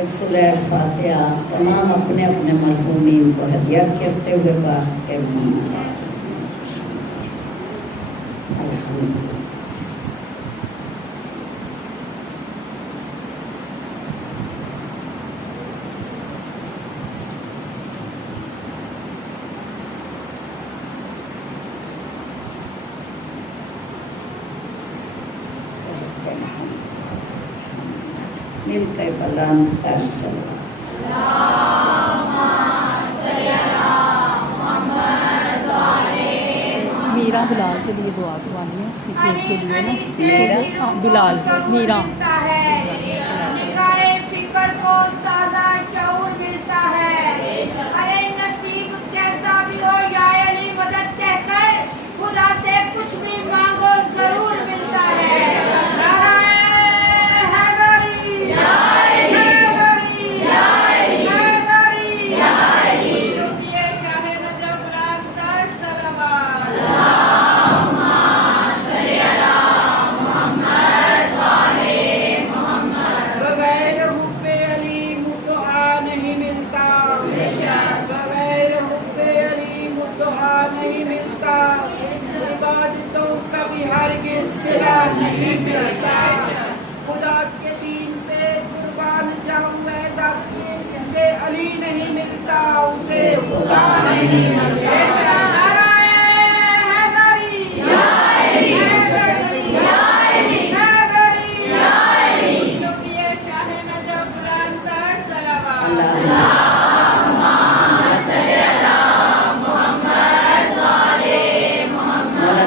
ایک سورہ فاتحہ تمام اپنے اپنے مرحومین کو ہدیہ کرتے ہوئے پڑھ کے الحمدللہ مل کے بلند کر سکتا میرا بلال کے لیے دعا کروانی ہے، اس کی صحت کے لیے نا. میرا بلال میرا فکر کو تازہ شعور ملتا ہے. ارے نصیب کیسا بھی ہو یا علی مدد کہہ کر خدا سے کچھ بھی مانگو ضرور ملتا ہے. نہیں ملتا خدا کے دین پہ قربان جاؤں میں ڈاکیے، جسے علی نہیں ملتا اسے خدا نہیں ملتا.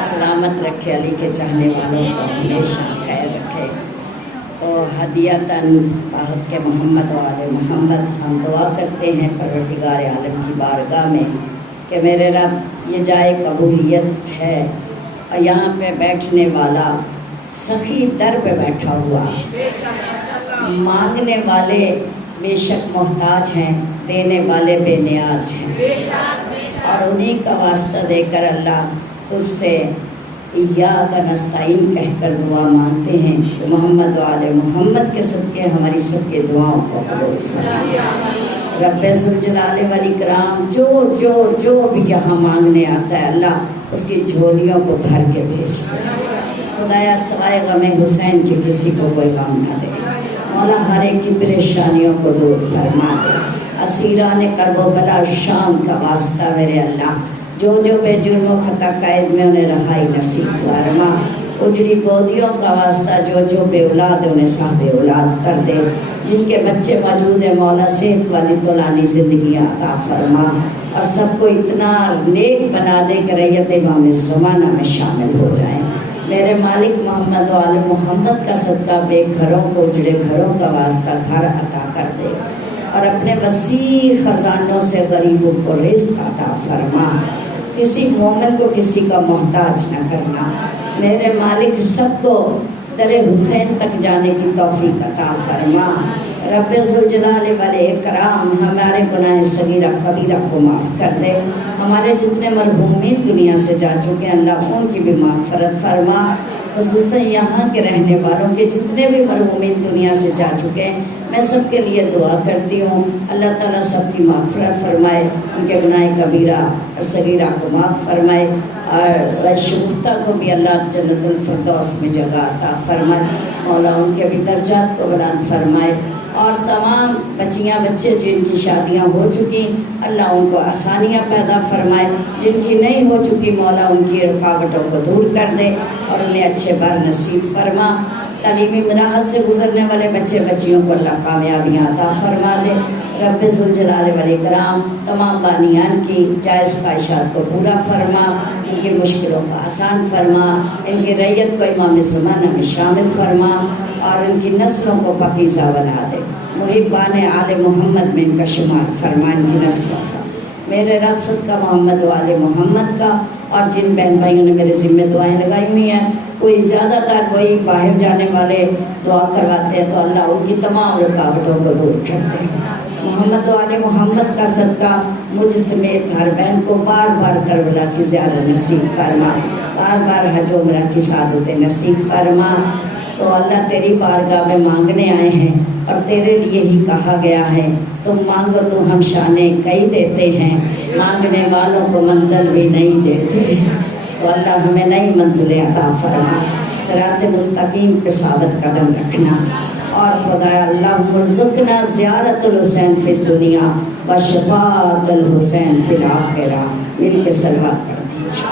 سلامت رکھے، علی کے چاہنے والوں کو ہمیشہ خیر رکھے. تو ہدیتاً باہت کے محمد و آل محمد ہم دعا کرتے ہیں پروردگار عالم کی بارگاہ میں کہ میرے رب یہ جائے قبولیت ہے اور یہاں پہ بیٹھنے والا سخی در پہ بیٹھا ہوا، مانگنے والے بے شک محتاج ہیں، دینے والے بے نیاز ہیں، اور انہی کا واسطہ دے کر اللہ تجھ سے ایاک نستعین کہہ کر دعا مانگتے ہیں کہ محمد و آل محمد کے صدقے ہماری سب کے دعاؤں کو قبول فرما. رب ذوالجلال والاکرام جو جو جو بھی یہاں مانگنے آتا ہے اللہ اس کی جھولیوں کو بھر کے بھیجتا ہے. خدایا سوائے غم حسین کے کسی کو کوئی غم نہ دے. مولا ہر ایک کی پریشانیوں کو دور فرما دے. اسیران کرب و بلا شام کا واسطہ میرے اللہ جو جو بے جرم و خطا قید میں انہیں رہائی نصیب فرما. اجری گودیوں کا واسطہ جو جو بے اولاد انہیں صاحب اولاد کر دے. جن کے بچے موجود ہیں مولا صحت والی طولانی زندگیاں عطا فرما، اور سب کو اتنا نیک بنا دے کہ ریت امام زمانہ میں شامل ہو جائیں. میرے مالک محمد و آل محمد کا صدقہ بے گھروں کو اجڑے گھروں کا واسطہ گھر عطا کر دے، اور اپنے وسیع خزانوں سے غریبوں کو رزق عطا فرما. کسی مومن کو کسی کا محتاج نہ کرنا. میرے مالک سب کو در حسین تک جانے کی توفیق عطا فرما. رب ذوالجلال والاکرام ہمارے گناہ صغیرہ کبیرہ کو معاف کر دے. ہمارے جتنے مرحومین دنیا سے جا چکے ہیں اللہ ان کی بھی مغفرت فرما. خصوصاً یہاں کے رہنے والوں کے جتنے بھی مرحومین دنیا سے جا چکے ہیں میں سب کے لیے دعا کرتی ہوں اللہ تعالیٰ سب کی مغفرت فرمائے، ان کے گناہ کبیرہ اور صغیرہ کو معاف فرمائے، اور شگفتہ کو بھی اللہ جنت الفردوس میں جگہ عطا فرمائے. مولا ان کے بھی درجات کو بلند فرمائے، اور تمام بچیاں بچے جن کی شادیاں ہو چکی اللہ ان کو آسانیاں پیدا فرمائے، جن کی نہیں ہو چکی مولا ان کی رکاوٹوں کو دور کر دے اور انہیں اچھے بر نصیب فرما. تعلیمی مراحل سے گزرنے والے بچے بچیوں کو اللہ کامیابیاں عطا فرما دے. رب ذوالجلال والاکرام تمام بانیان کی جائز خواہشات کو پورا فرما، ان کی مشکلوں کو آسان فرما، ان کی ریت کو امام زمانہ میں شامل فرما، اور ان کی نسلوں کو پاکیزہ بنا دے. محبان آل محمد میں ان کا شمار فرما ان کی نسلوں کا. میرے رب صدقہ محمد و آل محمد کا. اور جن بہن بھائیوں نے میرے ذمہ دعائیں لگائی ہوئی ہیں، کوئی زیادہ تر کوئی باہر جانے والے دعا کرواتے ہیں تو اللہ ان کی تمام رکاوٹوں کو دور کرتے ہیں. محمد و آل محمد کا صدقہ مجھ سمیت ہر بہن کو بار بار کربلا کی زیارت نصیب فرما، بار بار حج و عمرہ کی سعادت نصیب فرما. تو اللہ تیری بارگاہ میں مانگنے آئے ہیں اور تیرے لیے ہی کہا گیا ہے تم مانگو تو ہم شانے کئی دیتے ہیں، مانگنے والوں کو منزل بھی نہیں دیتے۔ تو اللہ ہمیں نئی منزلیں عطا فرما، صراط مستقیم پہ ثابت قدم رکھنا، اور خدا اللہم ارزقنا زیارت الحسین فی الدنیا و شفاعت الحسین فی الآخرہ۔ مل کے صلوات پڑھ دیجیے۔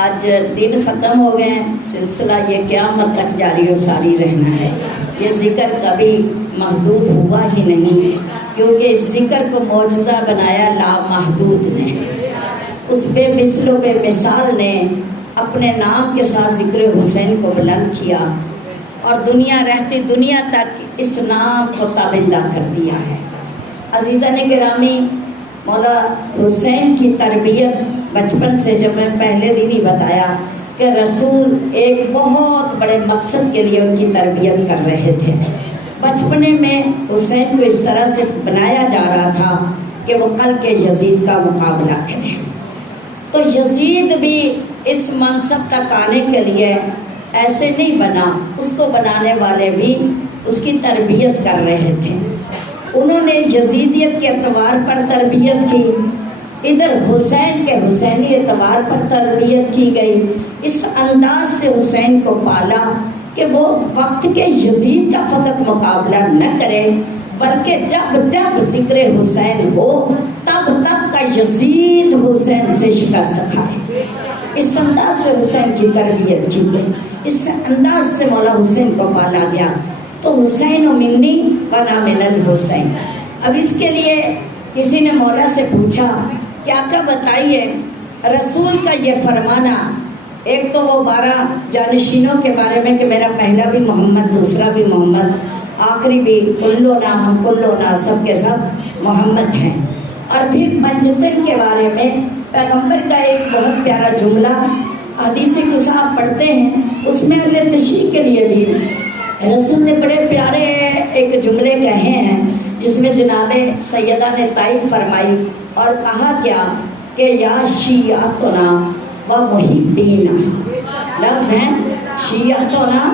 آج دن ختم ہو گئے، سلسلہ یہ قیامت تک جاری و ساری رہنا ہے۔ یہ ذکر کبھی محدود ہوا ہی نہیں، کیونکہ اس ذکر کو معجزہ بنایا لامحدود نے، اس بے مثل و بے مثال نے اپنے نام کے ساتھ ذکر حسین کو بلند کیا، اور دنیا رہتی دنیا تک اس نام کو تابندہ کر دیا ہے۔ عزیزان گرامی، مولا حسین کی تربیت بچپن سے، جب میں پہلے دن ہی بتایا کہ رسول ایک بہت بڑے مقصد کے لیے ان کی تربیت کر رہے تھے۔ بچپنے میں حسین کو اس طرح سے بنایا جا رہا تھا کہ وہ کل کے یزید کا مقابلہ کریں، تو یزید بھی اس منصب تک آنے کے لیے ایسے نہیں بنا، اس کو بنانے والے بھی اس کی تربیت کر رہے تھے۔ انہوں نے یزیدیت کے اعتبار پر تربیت کی، ادھر حسین کے حسینی اعتبار پر تربیت کی گئی، اس انداز سے حسین کو پالا کہ وہ وقت کے یزید کا فقط مقابلہ نہ کرے، بلکہ جب جب ذکر حسین ہو تب تب کا یزید حسین سے شکست کھائے۔ اس انداز سے حسین کی تربیت کی گئی، اس انداز سے مولا حسین کو پالا گیا۔ تو حسین و منی ونا من الحسین۔ اب اس کے لیے کسی نے مولا سے پوچھا کہ آقا بتائیے رسول کا یہ فرمانا، ایک تو وہ 12 جانشینوں کے بارے میں کہ میرا پہلا بھی محمد، دوسرا بھی محمد، آخری بھی کلونا، ہم کلونا، سب کے سب محمد ہیں، اور پھر پنجتن کے بارے میں پیغمبر کا ایک بہت پیارا جملہ حدیث قصہ آپ پڑھتے ہیں، اس میں اللہ تشریح کے لیے بھی رسول نے بڑے پیارے ایک جملے کہے ہیں، جس میں جناب سیدہ نے تائید فرمائی اور کہا کیا کہ یا شیعتنا و محبینا، لفظ ہیں شیعتنا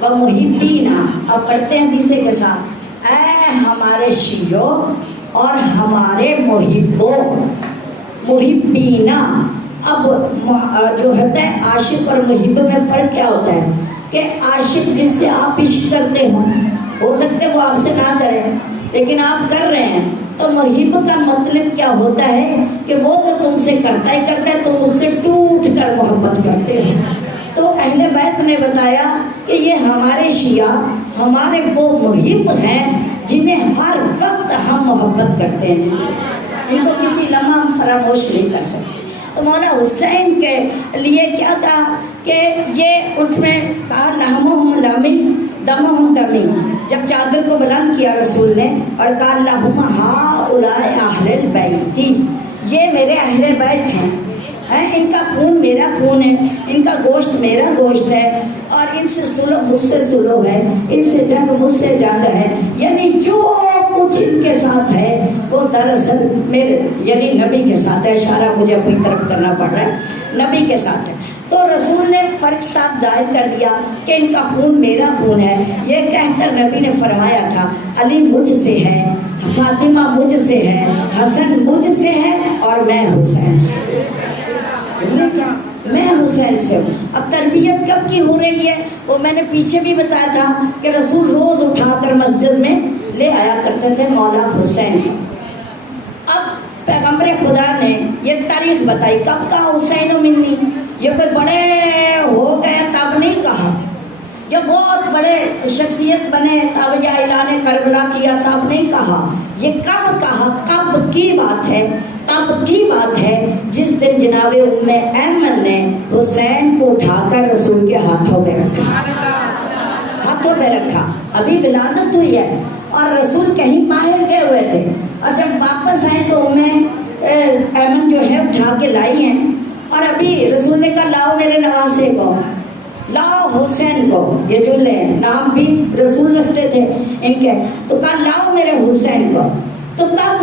و محبینا۔ اب پڑھتے ہیں حدیث کے ساتھ، اے ہمارے شیعوں اور ہمارے محبوں، محبینا۔ اب جو ہوتا ہے عاشق اور محب میں فرق کیا ہوتا ہے کہ عاشق جس سے آپ عشق کرتے ہو سکتے وہ آپ سے نہ کرے لیکن آپ کر رہے ہیں، تو محب کا مطلب کیا ہوتا ہے کہ وہ تو تم سے کرتا ہی کرتا ہے، تم اس سے ٹوٹ کر محبت کرتے ہو۔ تو اہل بیت نے بتایا کہ یہ ہمارے شیعہ ہمارے وہ محب ہیں جنہیں ہر وقت ہم محبت کرتے ہیں، جن سے ان کو کسی لمحہ ہم فراموش نہیں کر سکتے۔ تو مولا حسین کے لیے کیا کہا کہ یہ اس میں کہا لحمہم لحمی دمہم دمی، جب چادر کو بلند کیا رسول نے اور کہا اللہم ہؤلاء اہل البیت، یہ میرے اہل بیت ہیں، ان کا خون میرا خون ہے، ان کا گوشت میرا گوشت ہے، اور ان سے سلو مجھ سے سلو ہے، ان سے جنگ مجھ سے جنگ ہے، یعنی جو کچھ ان کے ساتھ ہے وہ دراصل میرے یعنی نبی کے ساتھ ہے۔ اشارہ مجھے اپنی طرف کرنا پڑ رہا ہے، نبی کے ساتھ ہے۔ تو رسول نے فرق صاف ظاہر کر دیا کہ ان کا خون میرا خون ہے، یہ کہہ کر نبی نے فرمایا تھا علی مجھ سے ہے، فاطمہ مجھ سے ہے، حسن مجھ سے ہے، اور میں حسین سے، میں حسین سے ہوں۔ اب تربیت کب کی ہو رہی ہے وہ میں نے پیچھے بھی بتایا تھا کہ رسول روز اٹھا کر مسجد میں لے آیا کرتے تھے مولا حسین۔ اب پیغمبر خدا نے یہ تاریخ بتائی، کب کہا حسین و منی؟ یہ کوئی بڑے ہو گئے تب نہیں کہا، یہ بہت بڑے شخصیت بنے تب یا اعلان کربلا کیا تب نہیں کہا، یہ کب کہا؟ کب کی بات ہے؟ تب کی بات ہے جس دن جناب ام ایمن نے حسین کو اٹھا کر رسول کے ہاتھوں پہ رکھا، ہاتھوں پہ رکھا، ابھی ولادت ہوئی ہے اور رسول کہیں باہر گئے ہوئے تھے، اور جب واپس آئے تو ام ایمن جو ہے اٹھا کے لائی ہیں، اور ابھی رسول نے کہا لاؤ میرے نواسے کو، لاؤ حسین کو، یہ جملے نام بھی رسول رکھتے تھے ان کے، تو کہا لاؤ میرے حسین کو۔ تو تب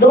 2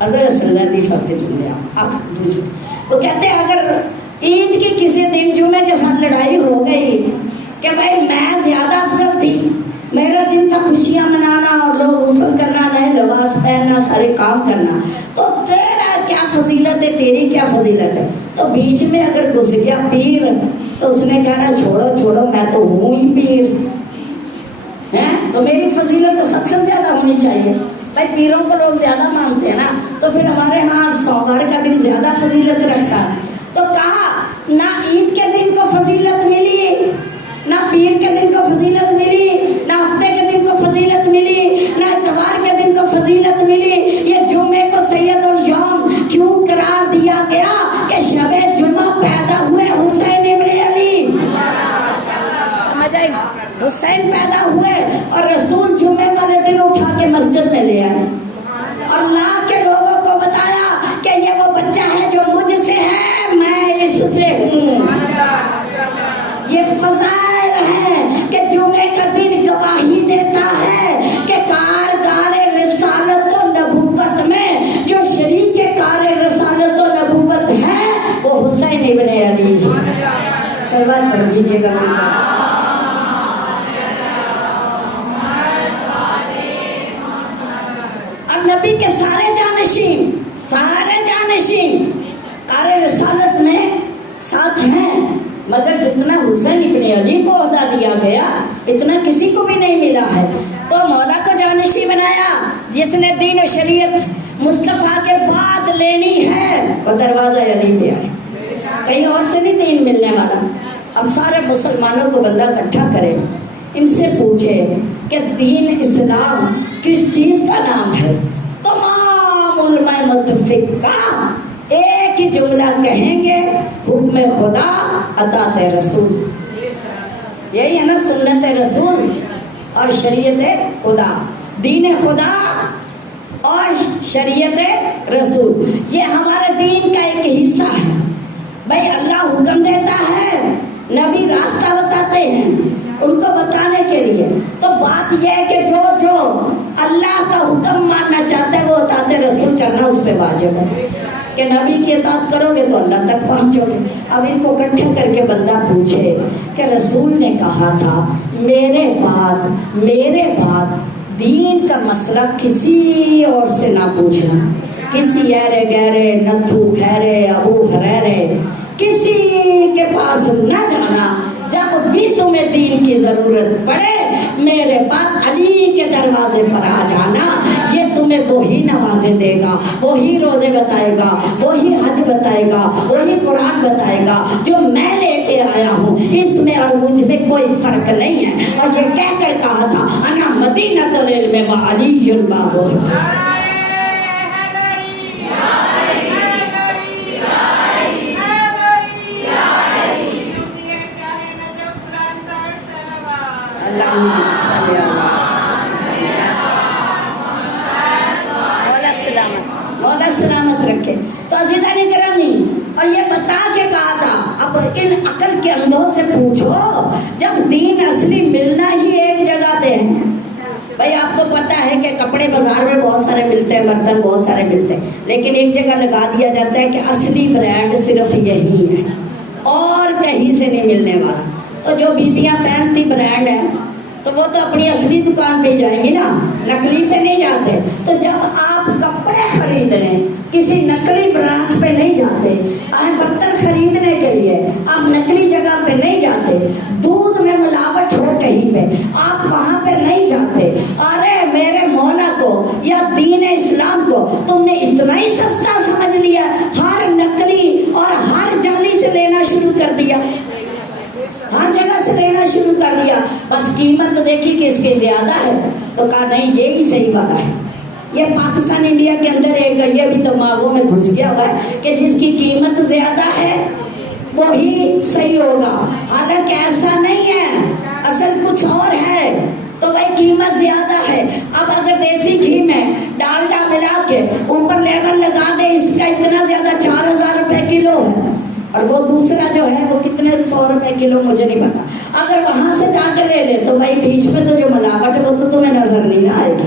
حضرت سرزادی صاحب کے جملے آپ وہ کہتے ہیں اگر عید کی کسی دن جمعے کے ساتھ لڑائی ہو گئی کہ بھائی میں زیادہ افضل تھی، میرا دن تھا خوشیاں منانا اور لوگ غسل کرنا، نئے لباس پہننا، سارے کام کرنا، تو تیرا کیا فضیلت ہے، تیری کیا فضیلت ہے؟ تو بیچ میں اگر گھس گیا پیر تو اس نے کہنا چھوڑو چھوڑو میں تو ہوں ہی پیر ہے، تو میری فضیلت تو سب سے زیادہ ہونی چاہیے۔ بھائی پیروں کو لوگ زیادہ مانتے ہیں نا، تو پھر ہمارے ہاں سوموار کا دن زیادہ فضیلت رکھتا ہے۔ تو کہا نہ عید کے دن کو فضیلت ملی، نہ پیر کے دن کو فضیلت ملی، نہ ہفتے کے دن کو فضیلت ملی، نہ اتوار کے دن کو فضیلت ملی، یہ جمعے کو سید الیوم کیوں قرار دیا گیا کہ شب جمعہ پیدا ہوئے حسین ابن علی، سمجھ آئی؟ حسین پیدا ہوئے اور رسول جمعے والے دن اٹھا کے مسجد میں لے آئے اور لا کے لوگوں کو بتایا کہ یہ وہ بچہ ہے جو مجھ سے ہے، میں اس سے ہوں۔ یہ فضائل ہے کہ جمعے کا دن گواہی دیتا ہے کہ کارگار رسالت و نبوت میں جو شریک کار رسالت و نبوت ہے وہ حسین ابن علی۔ سلوات پڑھ دیجیے گا۔ اور نبی کے سارے جانشین کار رسالت میں ساتھ ہیں، مگر جتنا حسین ابن علی کو عہدہ دیا گیا اتنا کسی کو بھی نہیں ملا ہے۔ تو مولا کو جانشین بنایا، جس نے دین و شریعت مصطفیٰ کے بعد لینی ہے وہ دروازہ علی پہ آئے، کہیں اور سے نہیں دین ملنے والا۔ اب سارے مسلمانوں کو بندہ اکٹھا کرے، ان سے پوچھے کہ دین اسلام کس چیز کا نام ہے؟ تمام علماء متفقہ ایک ہی جملہ کہیں گے، حکم خدا اطاعت رسول۔ یہی ہے نا سنت رسول اور شریعت خدا، دین خدا اور شریعت رسول، یہ ہمارے دین کا ایک حصہ ہے۔ بھائی اللہ حکم دیتا ہے، نبی راستہ بتاتے ہیں ان کو بتانے کے لیے، تو بات یہ ہے کہ جو اللہ کا حکم ماننا چاہتا ہے وہ اطاعت رسول کرنا اس پہ واجب ہے کہ نبی کی اطاعت کرو گے تو اللہ تک پہنچو گے۔ اب ان کو اکٹھا کر کے بندہ پوچھے کہ رسول نے کہا تھا میرے بعد دین کا مسئلہ کسی اور سے نہ پوچھنا، کسی ایرے گہرے نتھو خیرے ابو ہریرے کسی کے پاس نہ جانا، جب بھی تمہیں دین کی ضرورت پڑے میرے پاس علی کے دروازے پر آ جانا، یہ تمہیں وہی نوازے دے گا، وہی روزے بتائے گا، وہی حج بتائے گا، وہی قرآن بتائے گا جو میں لے کے آیا ہوں، اس میں اور مجھ میں کوئی فرق نہیں ہے۔ اور یہ کہہ کر کہا تھا انا مدینۃ العلم وعلی بابہ۔ مولا سلامت رکھے۔ تو عزیزان گرامی، اور یہ بتا کے کہا تھا اب ان عقل کے اندھوں سے پوچھو، جب دین اصلی ملنا ہی ایک جگہ پہ ہے۔ بھائی آپ کو پتا ہے کہ کپڑے بازار میں بہت سارے ملتے ہیں، برتن بہت سارے ملتے ہیں، لیکن ایک جگہ لگا دیا جاتا ہے کہ اصلی برانڈ صرف یہی ہے اور کہیں سے نہیں ملنے والا۔ تو جو بیویاں پہنتی برانڈ ہے تو وہ تو اپنی اصلی دکان پہ جائیں گی نا، نقلی پہ نہیں جاتے۔ تو جب آپ کپڑے خریدنے کسی نقلی برانچ پہ نہیں جاتے، برتن خریدنے کے لیے آپ نقلی جگہ پہ نہیں جاتے، دودھ میں ملاوٹ ہو کہیں پہ آپ وہاں پہ نہیں جاتے، ارے میرے مولا کو یا دین اسلام کو تم نے اتنا ہی سستا سمجھ لیا، ہر نقلی اور ہر جعلی سے لینا شروع کر دیا، ہر جگہ سے لینا شروع کر دیا، بس قیمت دیکھی کہ اس کی زیادہ ہے تو کہا نہیں یہی صحیح والا ہے۔ یہ پاکستان انڈیا کے اندر ایک یہ بھی دماغوں میں گھس گیا ہوا ہے کہ جس کی قیمت زیادہ ہے وہی صحیح ہوگا، حالانکہ ایسا نہیں ہے، اصل کچھ اور ہے۔ تو بھائی قیمت زیادہ ہے، اب اگر دیسی گھی میں ڈالڈا ملا کے اوپر لیبل لگا دے اس کا اتنا زیادہ 4000 روپے کلو ہے، اور وہ دوسرا جو ہے وہ کتنے 100 روپے کلو مجھے نہیں پتا، اگر وہاں سے جا کے لے لے تو بھائی بیچ میں تو جو ملاوٹ ہے وہ تو تمہیں نظر نہیں نہ آئے گی،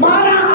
12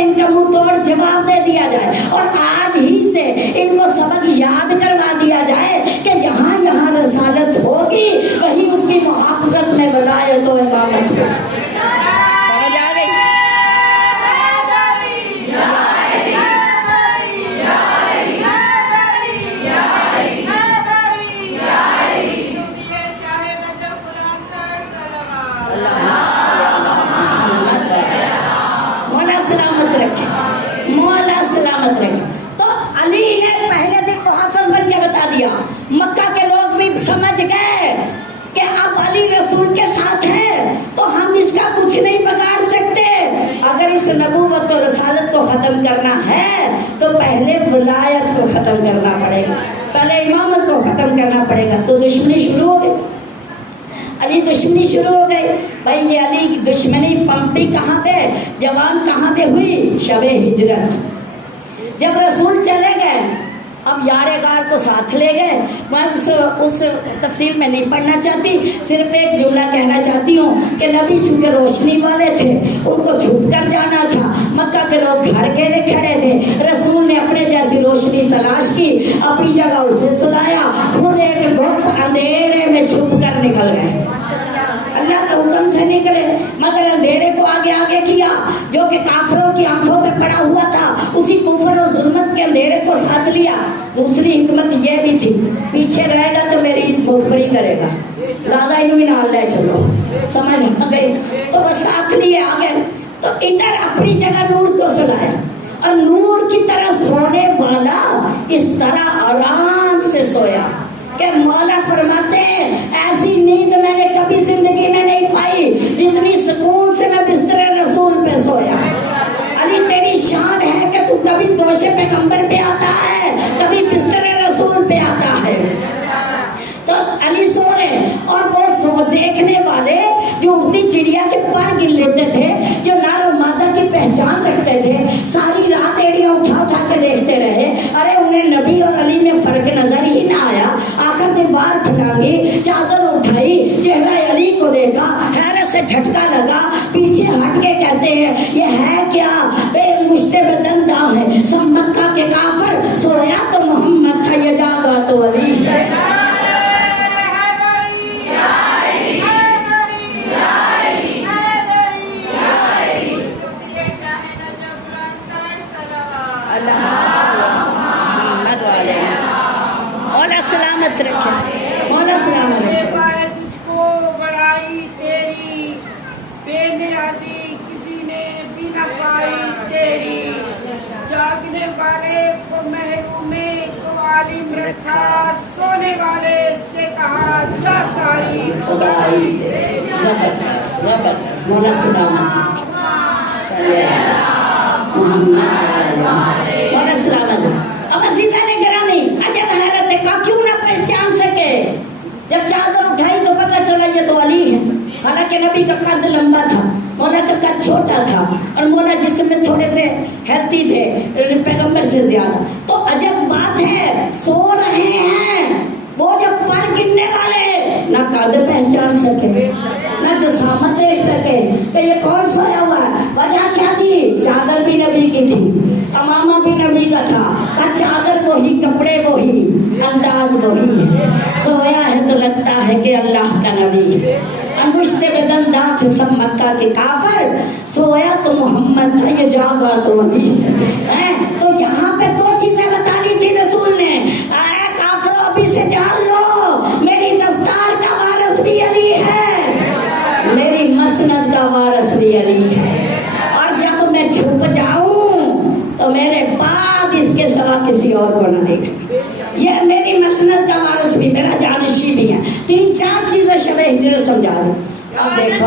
ان کا منہ توڑ جواب دے دیا جائے اور آج ہی سے ان کو سبق یاد کروا دیا جائے کہ یہاں یہاں رسالت ہوگی وہیں اس کی محافظت میں ولایت و امامت ہوگی. سمجھ آ گئی؟ مولا سلامت رکھے. تو علی نے پہلے دن محافظ بن کے بتا دیا. مکہ کے لوگ بھی سمجھ گئے کہ اب علی رسول کے ساتھ ہے تو ہم اس کا کچھ نہیں بگاڑ سکتے. اگر اس نبوت و رسالت کو ختم کرنا ہے تو پہلے ولایت کو ختم کرنا پڑے گا, پہلے امامت کو ختم کرنا پڑے گا. تو دشمنی شروع ہو گئی, علی دشمنی شروع ہو گئی. بھائی یہ علی دشمنی پمپی کہاں پہ, جوان کہاں پہ ہوئی؟ شب ہجرت جب رسول چلے گئے. اب یار غار کو ساتھ لے گئے. میں اس تفصیل میں نہیں پڑھنا چاہتی, صرف ایک جملہ کہنا چاہتی ہوں کہ نبی چونکہ روشنی والے تھے ان کو چھپ کر جانا تھا. مکہ کے لوگ گھر گھیرے کھڑے تھے. رسول نے اپنے جیسی روشنی تلاش کی, اپنی جگہ اسے سلایا, خود ایک گھٹ اندھیرے میں چھپ کر نکل گئے. اللہ کے حکم سے نکلے مگر اندھیرے کو آگے آگے کیا جو کہ کافروں کی آنکھوں میں پڑا ہوا تھا. اسی کفر اور ظلمت کے اندھیرے کو ساتھ لیا. دوسری حکمت یہ بھی تھی, پیچھے رہے گا تو میری مخبری کرے گا, لہٰذا انہوں ہی نال لے چلو. سمجھ آ گئی؟ تو وہ ساتھ لیے آگے. تو ادھر اپنی جگہ نور کو سلایا اور نور کی طرح سونے والا اس طرح آرام سے سویا کہ مولا فرماتے ہیں ایسی نیند میں نے کبھی زندگی میں نہیں پائی جتنی سکون سے میں بستر رسول پہ سویا. علی تیری شان ہے کہ تو کبھی دوش پیغمبر پہ آتا ہے, کبھی بستر رسول پہ آتا ہے. تو علی سو رہے اور وہ سو دیکھنے والے جو اڑتی چڑیا کے پر گن لیتے تھے, جو نر و مادہ کی پہچان رکھتے تھے, ساری رات ایڑیاں اٹھا اٹھا کے دیکھتے رہے. ارے انہیں نبی اور علی میں فرق نظر ہی نہ آیا. آخر دیوار پھیلانگی, چادر اٹھائی, چہرہ علی کو دیکھا, حیرت سے جھٹکا لگا, پیچھے ہٹ کے کہتے ہیں یہ ہے کیا؟ بے مشتے بدن داں ہے, سب مکہ کے کافر. سویا تو محمد تھا, یہ جاگا تو علی. سلامت رکھے, مولا سلامت رکھے. تجھ کو بڑائی تیری بے نیازی کسی نے بھی نہ پائی تیری. جاگنے والے کو محروم کو عالم رکھا, سونے والے سے کہا جا ساری خدائی. زبردست زبردست. مولا سلامت رکھے. مولا سلامت. اب عزیزہ نے گرامی عجب حیرت ہے کا کیوں نہ پہچان سکے. جب چادر اٹھائی تو پتہ چلا یہ تو علی ہے. حالانکہ نبی کا قد لمبا تھا, مولا کا قد چھوٹا تھا اور مولا جسم میں تھوڑے سے ہیلتھی تھے پیغمبر سے زیادہ. تو عجب بات ہے, سو رہے ہیں وہ جب پر گننے والے نہ قد پہچان سکے نہ جسامت دیکھ سکے کہ یہ کون سویا ہوا ہے. وجہ کیا تھی؟ چادر بھی نبی کی تھی, امامہ بھی نبی کا تھا, چادر وہی, کپڑے وہی, انداز وہی. سویا ہے تو لگتا ہے کہ اللہ کا نبی. انگشت بدن دانت سب مکہ کے کافر. سویا تو محمد تھا, یہ جاگا تو علی. تو یہاں پہ دو چیزیں بتانی تھی رسول نے. اے کافروں ابھی سے جان لو میری دستار کا وارث بھی علی ہے, میری مسند کا وارث بھی علی ہے. اور جب میں چھپ جاؤں تو میرے بعد اس کے سوا کسی اور کو نہ دیکھنا. یہ میری مسند کا وارث بھی, میرا جانشین بھی ہے. 3-4 چیزیں شب ہجرت سمجھا دوں. اب دیکھو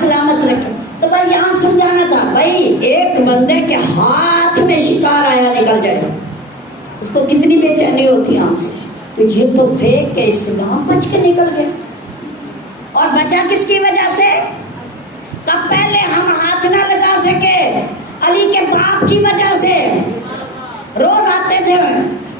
سلامت بندے کے ہاتھ میں شکار آیا نکل جائے اس کو کتنی بے چینی ہوتی ہے آنکھ سے. تو یہ تو تھے کہ اسلام بچ کے نکل گیا. اور بچا کس کی وجہ سے؟ کب پہلے ہم ہاتھ نہ لگا سکے علی کے باپ کی وجہ سے. روز آتے تھے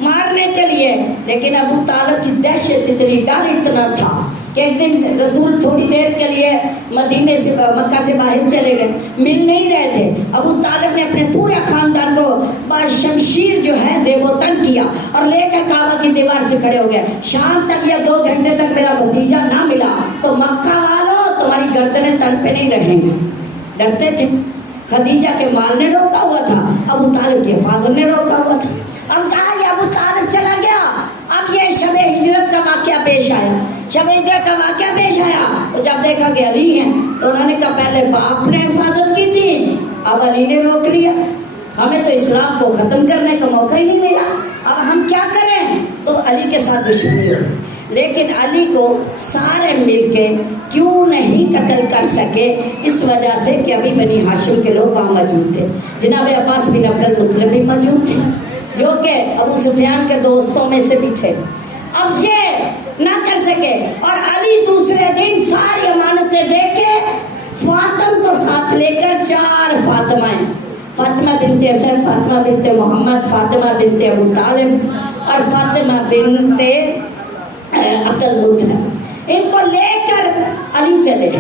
مارنے کے لیے, لیکن ابو طالب کی دہشت اتنی, ڈر اتنا تھا کہ ایک دن رسول تھوڑی دیر کے لیے مدینے سے مکہ سے باہر چلے گئے, مل نہیں رہے تھے. ابو طالب نے اپنے پورے خاندان کو شمشیر جو ہے زیب و تن کیا اور لے کر کعبہ کی دیوار سے کھڑے ہو گئے. شام تک یا 2 گھنٹے تک میرا بھتیجا نہ ملا تو مکہ والوں تمہاری گردنیں تن پہ نہیں رہیں گی. ڈرتے تھے. خدیجہ کے مال نے روکا ہوا تھا, ابو طالب کی حفاظت نے روکا ہوا تھا. اب کہا یہ ابو طالب چلا گیا, اب یہ شب ہجرت کا واقعہ پیش آیا. شب ہجرت کا واقعہ پیش آیا تو جب دیکھا کہ علی ہیں تو انہوں نے کہا پہلے باپ نے حفاظت کی تھی, اب علی نے روک لیا. ہمیں تو اسلام کو ختم کرنے کا موقع ہی نہیں ملا, اب ہم کیا کریں؟ تو علی کے ساتھ دشمنی ہو. لیکن علی کو سارے مل کے کیوں نہیں قتل کر سکے؟ اس وجہ سے کہ ابھی بنی ہاشم کے لوگ وہاں موجود تھے. جناب عباس بن عبد المطلب بھی موجود تھے جو کہ ابو سفیان کے دوستوں میں سے بھی تھے. اب یہ نہ کر سکے اور علی دوسرے دن ساری امانتیں دے کے فاطمہ کو ساتھ لے کر 4 فاطمہ, فاطمہ بنت حسین, فاطمہ بنت محمد, فاطمہ بنت ابو طالب اور فاطمہ بنت عبد المطلب, ان کو لے کر علی چلے.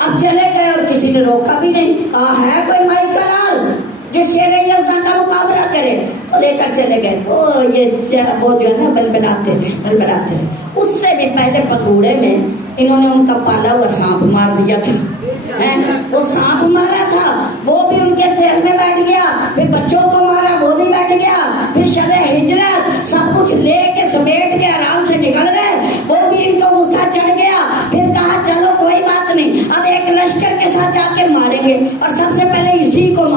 اب چلے گئے اور کسی نے روکا بھی نہیں. کہا ہے کوئی مائی کا لال جو شیر یزدان کا مقابلہ کرے؟ تو لے کر چلے گئے. تو یہ وہ جو ہے نا بلبلاتے رہے. اس سے بھی پہلے پگوڑے میں انہوں نے ان کا پالا ہوا سانپ مار دیا تھا. وہ سانپ مارا تھا, وہ بھی ان کے دل میں بیٹھ گیا. پھر بچوں کو مارا, وہ بھی بیٹھ گیا. پھر شب ہجرت سب کچھ لے کے سمیٹ کے آرام سے نکل گئے. وہ بھی ان کو غصہ چڑھ گیا. پھر کہا چلو کوئی بات نہیں, اب ایک لشکر کے ساتھ جا کے ماریں گے اور سب سے پہلے اسی کو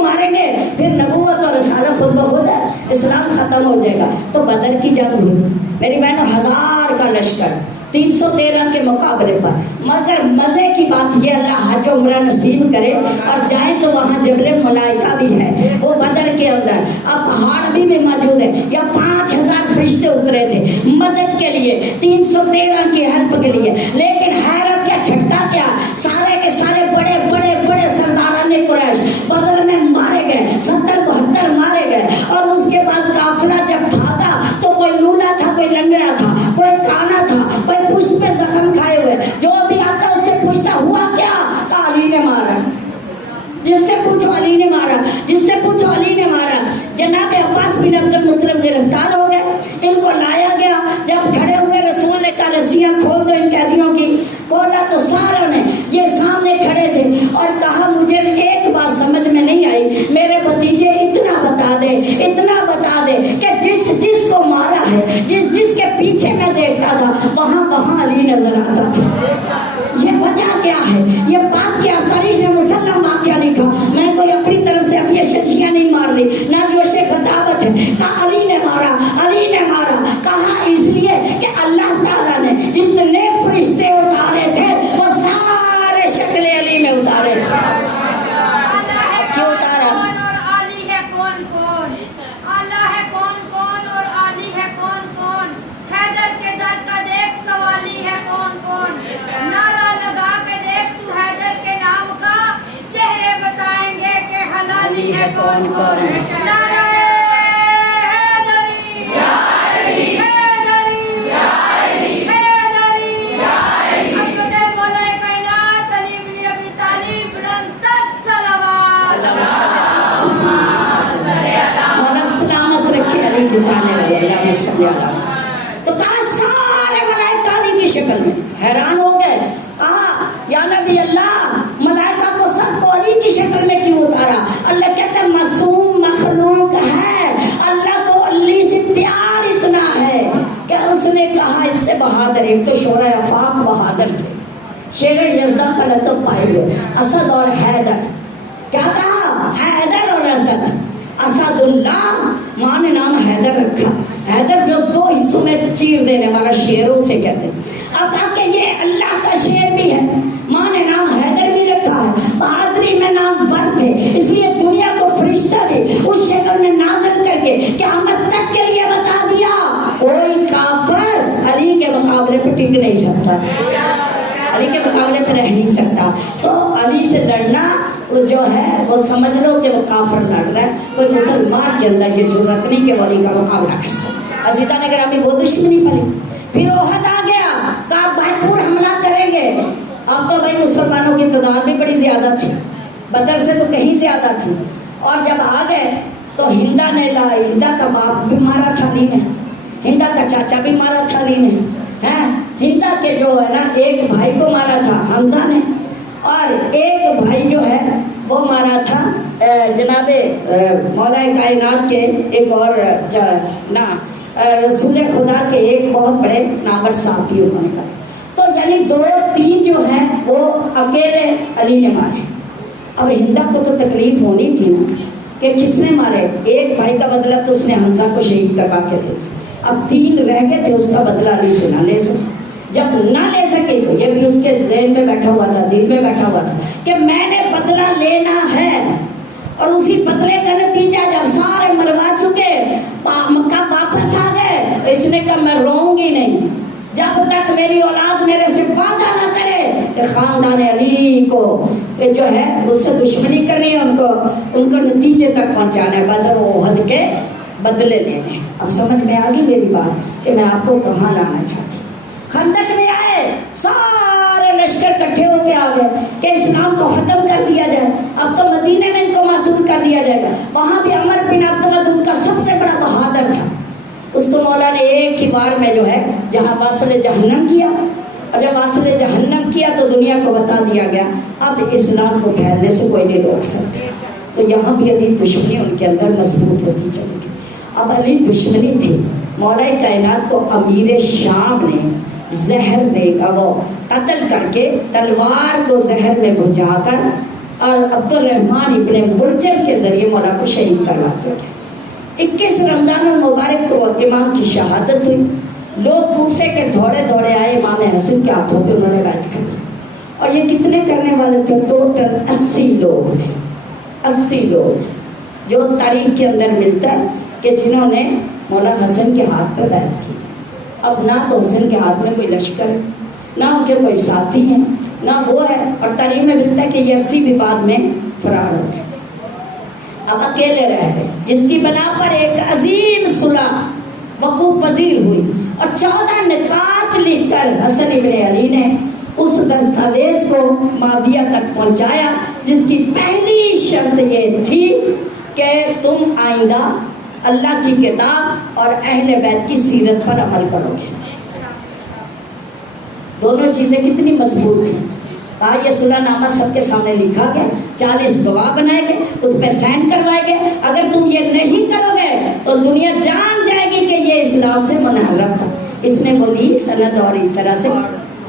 ماریں گے. پھر نبوت اور رسالت خود بخود اسلام ختم ہو جائے گا. تو بدر کی جنگ ہوئی میری بہنوں, 1000 کا لشکر 313 کے مقابلے پر. مگر مزے کی بات یہ, اللہ حج عمرہ نصیب کرے اور جائیں تو وہاں جبل ملائکہ بھی ہے وہ بدر کے اندر. اب پہاڑ بھی موجود ہے. یا 5000 فرشتے اترے تھے مدد کے لیے, 313 کی ہیلپ کے لیے. لیکن حیرت کیا, چھٹا کیا, سارے کے سارے بڑے بڑے بڑے سرداران قریش بدر میں مارے گئے, 70-72 مارے گئے. اور اس کے بعد قافلہ جب بھاگا تو کوئی لولا تھا, کوئی لنگڑا تھا, کوئی کانا تھا, کوئی پشت پہ زخم کھائے ہوئے. جو بھی آتا اس سے پوچھتا ہوا کیا, کہا علی نے مارا. جس سے پوچھو علی نے مارا, جس سے پوچھو علی نے مارا. جناب عباس بن عبد المطلب گرفتار ہو گئے. ان کو لایا گیا. جب کھڑے ہوئے رسول نے کہا رسیاں کھول دو ان قیدیوں کی. کھولا تو ساروں نے, یہ سامنے کھڑے تھے, اور کہا مجھے ایک بات سمجھ میں نہیں آئی, میرے بھتیجے اتنا بتا دے کہ جس کو مارا ہے, جس کے پیچھے میں دیکھتا تھا وہاں علی نظر آتا تھا. یہ وجہ کیا ہے؟ یہ بات کیا تاریخ نے مسلم واقعہ لکھا. میں کوئی اپنی طرف سے اب یہ شنشیاں نہیں مار لی, نہ جوش خطابت ہے. کہا علی نے مارا. کہا اس لیے کہ اللہ تعالیٰ نے جتنے فرشتے اتارے تھے وہ سارے شکل علی میں اتارے تھے. کیوں اتارا؟ اور علی ہے کون کون, اللہ ہے کون کون اور علی ہے کون کون. حیدر کے در کا دیکھ سوالی ہے کون کون. نعرہ لگا کے دیکھ تو حیدر کے نام کا, چہرے بتائیں گے کہ حلالی ہے کون کون. نعرہ تو کہا سارے ملائکہ علی کی شکل میں. حیران ہو گئے. کہا یا نبی اللہ, ملائکہ کو سب کو علی کی شکل میں کیوں اتارا؟ اللہ کہتے ہیں معصوم مخلوق ہے, اللہ کو علی سے پیار اتنا ہے کہ اس نے کہا اس سے بہادر. ایک تو شورۂ آفاق بہادر تھے, شیر یزدان کا لقب پائے ہوئے, اسد اور حیدر. کیا کہا؟ حیدر اور اسد. اسد اللہ, ماں نے نام حیدر رکھا. حیدر جو 2 حصوں میں چیر دینے والا شیروں سے کہتے ہیں. اب کہا کہ یہ اللہ کا شیر بھی ہے, ماں نے نام حیدر بھی رکھا ہے. بہادری میں نام ور تھے. نہیں سکتا, علی کے مقابلے پہ رہ نہیں سکتا. تو علی سے لڑنا جو ہے وہ سمجھ لو کہ وہ کافر لڑ رہا ہے, کوئی مسلمان کے اندر یہ جرأت نہیں کہ وہ علی کا مقابلہ کر سکے. عزیزان گرامی وہ دشمنی پلی. پھر احد آ گیا, کہا بھائی پور حملہ کریں گے. اب تو بھائی مسلمانوں کی تعداد بھی بڑی زیادہ تھی, بدر سے تو کہیں زیادہ تھی. اور جب آ گئے تو ہندا نے ہندا کا باپ بھی مارا تھا علی نے, ہندا کا چاچا بھی مارا تھا علی نے, ہندا کے جو ہے نا ایک بھائی کو مارا تھا حمزہ نے, اور ایک بھائی جو ہے وہ مارا تھا جناب مولا کائنات کے ایک اور رسول خدا کے ایک بہت بڑے نامور صاحب بھی انہوں نے کہا. تو یعنی 2-3 جو ہیں وہ اکیلے علی نے مارے. اب ہندا کو تو تکلیف ہونی تھی نا کہ کس نے مارے, ایک بھائی کا بدلہ تو اس نے حمزہ کو شہید کروا کے دے. اب 3 رہ گئے تھے, اس کا بدلہ علی سے نہ لے سکے. جب نہ لے سکے تو یہ بھی اس کے ذہن میں بیٹھا ہوا تھا, دل میں بیٹھا ہوا تھا کہ میں نے بدلہ لینا ہے. اور اسی بدلے کا نتیجہ جب سارے مروا چکے مکہ واپس آ گئے, اس نے کہا میں روؤں گی نہیں جب تک میری اولاد میرے سے وعدہ نہ کرے کہ خاندان علی کو جو ہے اس سے دشمنی کرنی ہے, ان کو نتیجے تک پہنچانا ہے, بدر و احد کے بدلے لینے. اب سمجھ میں آ گئی میری بات کہ میں آپ کو کہاں لانا چاہتی. خندق میں آئے, سارے لشکر کٹھے ہو کے آ گئے کہ اسلام کو ختم کر دیا جائے. اب تو مدینے میں ان کو معصوم کر دیا جائے گا. وہاں بھی عمر بن عبد ان کا سب سے بڑا بہادر تھا. اس کو مولا نے ایک ہی بار میں جو ہے جہاں واصل جہنم کیا, اور جب واصل جہنم کیا تو دنیا کو بتا دیا گیا اب اسلام کو پھیلنے سے کوئی نہیں روک سکتے. تو یہاں بھی علی دشمنی ان کے اندر مضبوط ہوتی چلی گئی. اب علی دشمنی تھی. مولا کائنات کو امیر شام نے زہر دے گا, وہ قتل کر کے تلوار کو زہر میں بھجا کر اور عبد الرحمن ابن ملجم کے ذریعے مولا کو شہید کروا دیا گیا. 21 رمضان المبارک کو امام کی شہادت ہوئی. لوگ کوفے کے دوڑے دوڑے آئے, امام حسن کے ہاتھوں پہ انہوں نے بیعت کر. اور یہ کتنے کرنے والے تھے؟ ٹوٹل 80 لوگ تھے. 80 لوگ جو تاریخ کے اندر ملتا ہے کہ جنہوں نے مولا حسن کے ہاتھ پہ بیعت کی. اب نہ تو حسن کے ہاتھ میں کوئی لشکر ہے, نہ ان کے کوئی ساتھی ہیں, نہ وہ ہے. اور تاریخ میں ملتا ہے کہ یہ 80 بھی بعد میں فرار ہو گئے. اب اکیلے رہ گئے, جس کی بنا پر ایک عظیم صلح وقوع پذیر ہوئی اور 14 نکات لکھ کر حسن ابن علی نے اس دستاویز کو معاویہ تک پہنچایا, جس کی پہلی شرط یہ تھی کہ تم آئندہ اللہ کی کتاب اور اہل بیت کی سیرت پر عمل کرو گے. دونوں چیزیں کتنی مضبوط تھیں. کہا یہ صلح نامہ سب کے سامنے لکھا گیا, 40 گواہ بنائے گئے, اس پہ سائن کروائے گئے. اگر تم یہ نہیں کرو گے تو دنیا جان جائے گی کہ یہ اسلام سے منحرف تھا. اس نے وہ لی سند اور اس طرح سے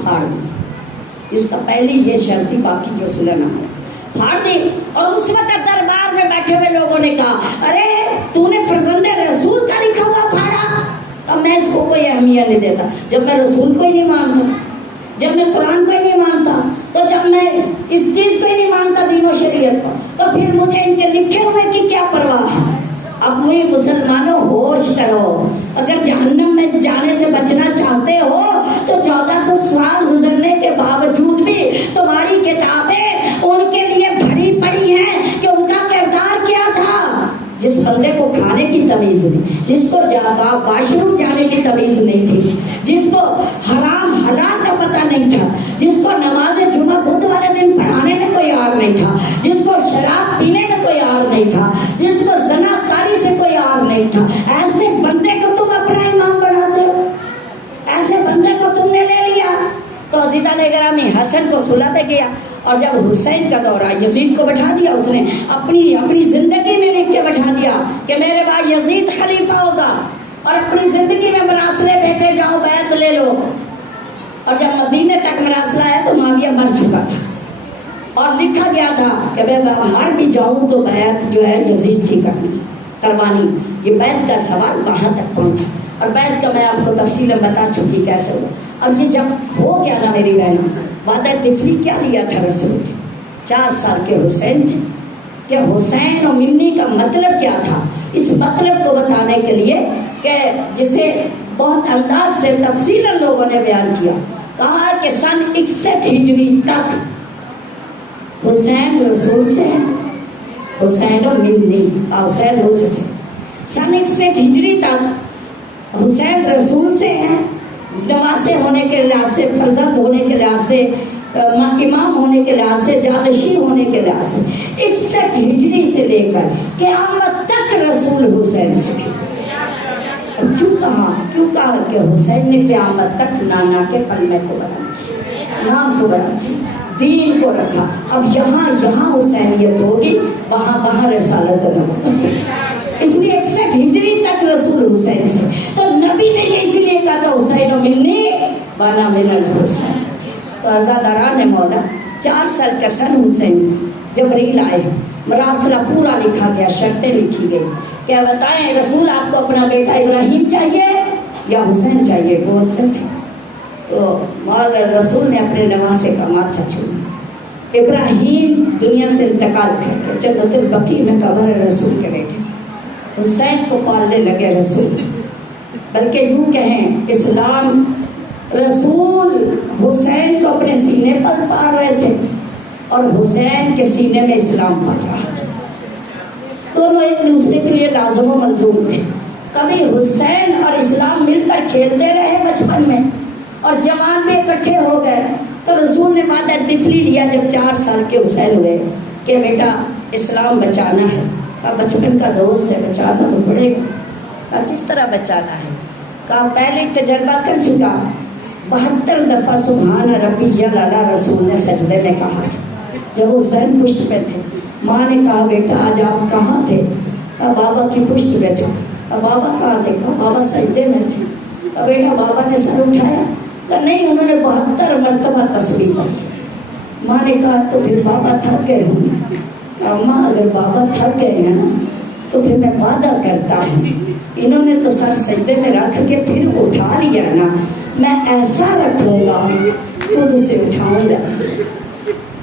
پھاڑ دی. اس کا پہلی یہ شرط تھی, باقی جو صلح نامہ پھاڑ دی. اور اس وقت دربار میں بیٹھے ہوئے لوگوں نے کہا ارے تو نے فرزند رسول کا لکھا ہوا پھاڑا. اب میں اس کو کوئی اہمیت نہیں دیتا. جب میں رسول کو ہی نہیں مانتا, جب میں قرآن کو ہی نہیں مانتا, تو جب میں اس چیز کو ہی نہیں مانتا دین و شریعت کو, تو پھر مجھے ان کے لکھے ہوئے کی کیا پرواہ ہے. اب وہی مسلمانوں ہوش کرو, اگر جہنم میں جانے سے بچنا چاہتے ہو تو 1400 سال گزرنے کے باوجود بھی تمہاری کتابیں ان کے لیے بھری پڑی ہیں کہ ان کا کردار کیا تھا. جس بندے کو کھانے کی تمیز نہیں, جس کو واش روم جانے کی تمیز نہیں تھی, جس کو حرام حلال کا پتہ نہیں تھا, جس کو نماز جمعہ بدھ والے دن پڑھانے میں کوئی آر نہیں تھا, جس کو شراب پینے میں کوئی آر نہیں تھا, جس کو زنا کاری سے کوئی آر نہیں تھا, ایسے بندے کو تم اپنا امام بناتے ہو, ایسے بندے کو تم نے لے لیا. تو عزیزان گرامی حسن کو صلح پہ گیا, اور جب حسین کا دور آیا یزید کو بٹھا دیا. اس نے اپنی زندگی میں لکھ کے بٹھا دیا کہ میرے بعد یزید خلیفہ ہوگا, اور اپنی زندگی میں مراسلے بھیجے, جاؤ بیعت لے لو. اور جب مدینے تک مراسلہ آیا تو معاویہ مر چکا تھا, اور لکھا گیا تھا کہ میں مر بھی جاؤں تو بیعت جو ہے یزید کی کروانی. یہ بیعت کا سوال وہاں تک پہنچا, اور بیعت کا میں آپ کو تفصیل بتا چکی کیسے ہوا. اب یہ جب ہو گیا نا میری بہنوں, وعدہ طفلی کیا لیا تھا رسول نے؟ 4 سال کے حسین تھے. کہ حسین و منی کا مطلب کیا تھا, اس مطلب کو بتانے کے لیے کہ جسے بہت انداز سے تفصیل لوگوں نے بیان کیا. کہا کہ سن 61 ہجری تک حسین رسول سے ہے، حسین و منی حسین ہو جسے سن 61 ہجری تک حسین رسول سے ہے، نواسے ہونے کے لحاظ سے، فرزند ہونے کے لحاظ سے، امام ہونے کے لحاظ سے، جانشین ہونے کے لحاظ سے 61 ہجری سے لے کر قیامت تک رسول حسین سے۔ کیوں کہا کہ حسین نے قیامت تک نانا کے پلمے کو بنا کیا، نام کو بنا کیا، دین کو رکھا۔ اب یہاں حسینیت ہوگی، وہاں رسالت و نبوت۔ اس لیے 61 ہجری تک رسول حسین سے، تو نبی نے یہ اسی لیے کہا تھا حسین و منی وانا من الحسین۔ تو عزاداران مولا 4 سال کا سن حسین جبریل آئے، مراسلہ پورا لکھا گیا، شرطیں لکھی گئی، کیا بتائیں رسول آپ کو اپنا بیٹا ابراہیم چاہیے یا حسین چاہیے؟ گود میں تھے۔ تو مولا رسول نے اپنے نواسے کا ماتھا چوما۔ ابراہیم دنیا سے انتقال کر کے جنت البقیع میں قبر رسول کے بیٹے، حسین کو پالنے لگے رسول، بلکہ یوں کہیں اسلام رسول حسین کو اپنے سینے پر پال رہے تھے اور حسین کے سینے میں اسلام پال رہا تھا۔ دونوں ایک دوسرے کے لیے لازم و ملزوم تھے۔ کبھی حسین اور اسلام مل کر کھیلتے رہے بچپن میں، اور جوان میں اکٹھے ہو گئے تو رسول نے وعدہ طفلی لیا جب 4 سال کے حسین ہوئے کہ بیٹا اسلام بچانا ہے۔ اب بچپن کا دوست ہے، بچانا تو پڑے گا۔ کس طرح بچانا ہے؟ کہا پہلے تجربہ کر چکا، 72 دفعہ سبحان ربی الاعلیٰ رسول نے سجدے میں کہا تھا جب حسین پشت پہ تھے۔ ماں نے کہا بیٹا آج آپ کہاں تھے؟ کہا بابا کی پشت پہ تھے۔ اب بابا کہاں تھے؟ کہا بابا سجدے میں تھے۔ کہا بیٹا بابا نے سر اٹھایا؟ کہا نہیں، انہوں نے 72 مرتبہ تسبیح پڑھی۔ ماں نے کہا تو پھر بابا تھک گئے ہوں گے۔ کہا ماں اگر بابا تھک گئے ہیں نا تو پھر میں وعدہ کرتا ہوں انہوں نے تو سر سجدے میں رکھ کے پھر اٹھا لیا نا، میں ایسا رکھوں گا خود سے اٹھاؤں گا،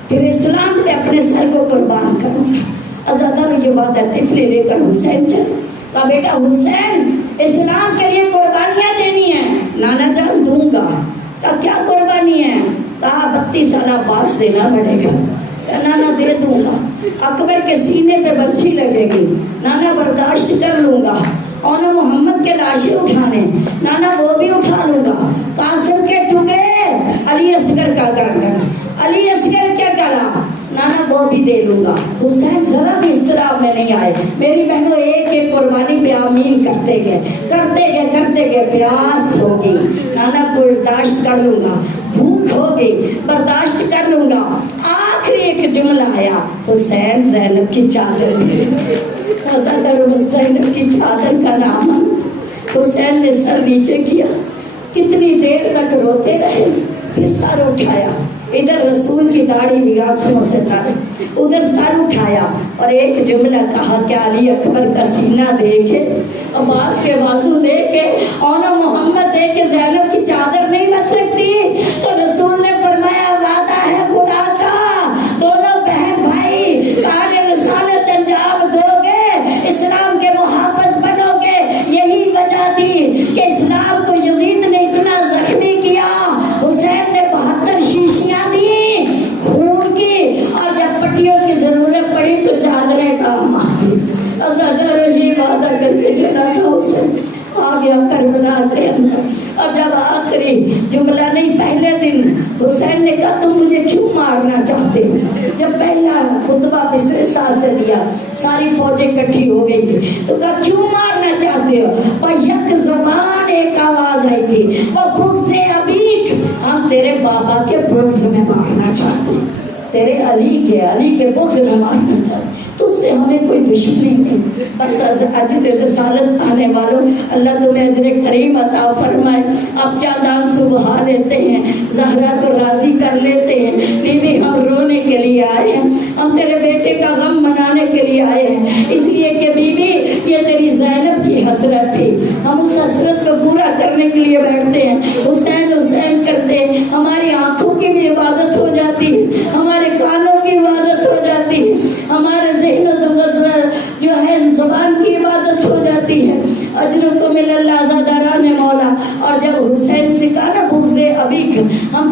پھر اسلام پہ اپنے سر کو قربان کروں گا۔ ازادہ نے یہ وعدہ طفلی لے کر حسین چل۔ کہا بیٹا حسین اسلام کے لیے قربانیاں دینی ہیں؟ نانا جان دوں گا۔ کہا کیا قربانی ہے؟ کہا 32 سال عباس دینا پڑے گا۔ نانا دے دوں گا۔ اکبر کے سینے پہ برچھی لگے گی، نانا برداشت کر لوں گا۔ اور محمد کے لاشیں اٹھانے، نانا وہ بھی اٹھا لوں گا۔ قاسم کے ٹکڑے، علی اصغر کا گردن، علی اصغر کیا گلا، نانا وہ بھی دے لوں گا۔ حسین ذرا بھی اضطراب میں نہیں آئے۔ میری بہنوں ایک ایک قربانی پہ آمین کرتے گئے۔ پیاس ہوگی نانا برداشت کر لوں گا، بھوک ہوگی برداشت کر لوں گا۔ آخری ایک جملہ آیا، حسین زینب کی چادر زینب کی چادر کا نام۔ حسین نے سر نیچے کیا، کتنی دیر تک روتے رہے، پھر سر اٹھایا، ادھر رسول کی داڑھی بھی آنسوؤں سے تر، ادھر سر اٹھایا اور ایک جملہ کہا کہ علی اکبر کا سینہ دیکھے، عباس کے بازو دیکھے، اور محمد دیکھے، زینب کی چادر نہیں بچ سکتی۔ تو رسول نے فرمایا وعدہ ہے خدا کا، دونوں بہن بھائی کار رسالت انجام دو گے، اسلام کے محافظ بنو گے۔ یہی وجہ تھی کہ اسلام کو یزید نے اتنا زخمی کیا، حسین نے 72 شیشیاں دی خون کی، اور جب پٹیوں کی ضرورت پڑی تو چادریں کام آ گئی۔ ازادہ رشی وعدہ کر کے چلا تھا، حسین آ گیا کربلا کے اندر، اور جب آخری جملہ نہیں پہلے دن حسین نے کہا تم مجھے کیوں مارنا چاہتے ہو؟ جب پہلا خطبہ پچھلے سال سے دیا، ساری فوجیں اکٹھی ہو گئی تھی، تو کہا کیوں مارنا چاہتے ہو؟ اور یک زبان ایک آواز آئی تھی، وہ بغض ابیک، ہم تیرے بابا کے بغض میں مارنا چاہتے ہیں، تیرے علی کے بغض میں مارنا چاہتے ہیں، تجھ سے ہمیں کوئی دشمنی نہیں۔ بس اجر رسالت آنے والوں، اللہ تمہیں اجر کریم عطا فرمائے۔ آپ چاندان صبح لیتے ہیں، زہرا کو راضی کر لیتے ہیں، بیوی ہم رونے کے لیے آئے ہیں، ہم تیرے بیٹے کا غم منانے کے لیے آئے ہیں، اس لیے کہ بیوی یہ تیری زینب کی حسرت تھی، ہم اس حسرت کو پورا کرنے کے لیے بیٹھتے ہیں، حسین حسین کرتے ہیں، ہماری آنکھوں کی بھی عبادت ہو جاتی ہے، ہمارے کانوں کی عبادت ہو جاتی ہے، ہمارے ذہن و جو ہے زبان کی عبادت ہو جاتی ہے۔ اجر کو مل اللہ زاداران مولا۔ اور جب حسین سے کہا نا بغض ابیک، ہم